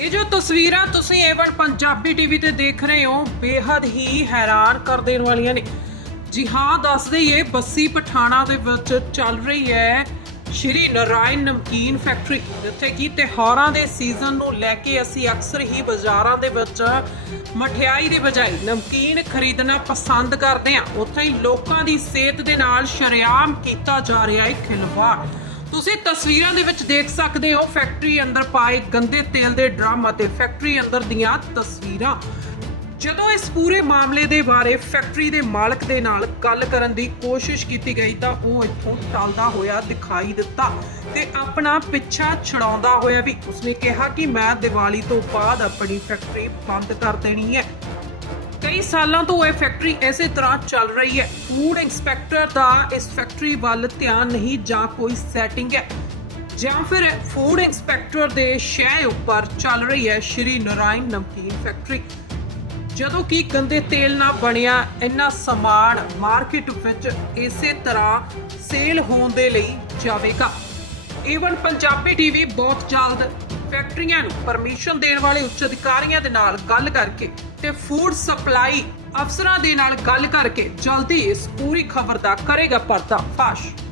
ਇਹ ਜੋ ਤਸਵੀਰਾਂ ਤੁਸੀਂ ਏਵਨ ਪੰਜਾਬੀ ਟੀਵੀ ਤੇ ਦੇਖ ਰਹੇ ਹੋ ਬੇहद ਹੀ ਹੈਰਾਨ ਕਰ ਦੇਣ ਵਾਲੀਆਂ ਨੇ। ਜੀ ਹਾਂ, ਦੱਸ ਦਈਏ, ਬੱਸੀ ਪਠਾਣਾ ਦੇ ਵਿੱਚ ਚੱਲ ਰਹੀ ਹੈ ਸ਼੍ਰੀ ਨਰਾਇਣ ਨਮਕੀਨ ਫੈਕਟਰੀ, ਜਿੱਥੇ ਕਿ ਤਿਉਹਾਰਾਂ ਦੇ ਸੀਜ਼ਨ ਨੂੰ ਲੈ ਕੇ ਅਸੀਂ ਅਕਸਰ ਹੀ ਬਾਜ਼ਾਰਾਂ ਦੇ ਵਿੱਚ ਮਠਿਆਈ ਦੇ ਬਜਾਏ ਨਮਕੀਨ ਖਰੀਦਣਾ ਪਸੰਦ ਕਰਦੇ ਹਾਂ। ਉੱਥੇ ਹੀ ਲੋਕਾਂ ਦੀ ਸਿਹਤ ਦੇ ਨਾਲ ਸ਼ਰੇਆਮ ਕੀਤਾ ਜਾ ਰਿਹਾ ਹੈ ਖਿਲਵਾੜ। ਤੁਸੀਂ ਤਸਵੀਰਾਂ ਦੇ ਵਿੱਚ ਦੇਖ ਸਕਦੇ ਹੋ ਫੈਕਟਰੀ ਅੰਦਰ ਪਾਏ ਗੰਦੇ ਤੇਲ ਦੇ ਡਰਮ ਅਤੇ ਫੈਕਟਰੀ ਅੰਦਰ ਦੀਆਂ ਤਸਵੀਰਾਂ। ਜਦੋਂ ਇਸ ਪੂਰੇ ਮਾਮਲੇ ਦੇ ਬਾਰੇ ਫੈਕਟਰੀ ਦੇ ਮਾਲਕ ਦੇ ਨਾਲ ਗੱਲ ਕਰਨ ਦੀ ਕੋਸ਼ਿਸ਼ ਕੀਤੀ ਗਈ ਤਾਂ ਉਹ ਇੱਥੋਂ ਟਲਦਾ ਹੋਇਆ ਦਿਖਾਈ ਦਿੱਤਾ ਤੇ ਆਪਣਾ ਪਿੱਛਾ ਛਡਾਉਂਦਾ ਹੋਇਆ ਵੀ ਉਸਨੇ ਕਿਹਾ ਕਿ ਮੈਂ ਦੀਵਾਲੀ ਤੋਂ ਬਾਅਦ ਆਪਣੀ ਫੈਕਟਰੀ ਬੰਦ ਕਰ ਦੇਣੀ ਹੈ। ਕਈ ਸਾਲਾਂ ਤੋਂ ਇਹ ਫੈਕਟਰੀ ਇਸੇ ਤਰ੍ਹਾਂ ਚੱਲ ਰਹੀ ਹੈ। ਫੂਡ ਇੰਸਪੈਕਟਰ ਦਾ ਇਸ ਫੈਕਟਰੀ ਵੱਲ ਧਿਆਨ ਨਹੀਂ ਜਾਂ ਕੋਈ ਸੈਟਿੰਗ ਹੈ। ਜਾਂ ਫਿਰ ਫੂਡ ਇੰਸਪੈਕਟਰ ਦੇ ਸ਼ਹਿ ਉੱਪਰ ਚੱਲ ਰਹੀ ਹੈ ਸ਼੍ਰੀ ਨਰਾਇਣ ਨਮਕੀਨ ਫੈਕਟਰੀ। ਜਦੋਂ ਕਿ ਗੰਦੇ ਤੇਲ ਨਾਲ ਬਣਿਆ ਇੰਨਾ ਸਮਾਨ ਮਾਰਕੀਟ ਵਿੱਚ ਇਸੇ ਤਰ੍ਹਾਂ ਸੇਲ ਹੋਣ ਦੇ ਲਈ ਜਾਵੇਗਾ। ਈਵਨ ਪੰਜਾਬੀ ਟੀਵੀ ਬਹੁਤ ਜਲਦ ਫੈਕਟਰੀਆਂ ਨੂੰ ਪਰਮਿਸ਼ਨ ਦੇਣ ਵਾਲੇ ਉੱਚ ਅਧਿਕਾਰੀਆਂ ਦੇ ਨਾਲ ਗੱਲ ਕਰਕੇ ਤੇ ਫੂਡ ਸਪਲਾਈ ਅਫਸਰਾਂ ਦੇ ਨਾਲ ਗੱਲ ਕਰਕੇ ਜਲਦੀ ਇਸ ਪੂਰੀ ਖਬਰ ਦਾ ਕਰੇਗਾ ਪਰਦਾ ਫਾਸ਼।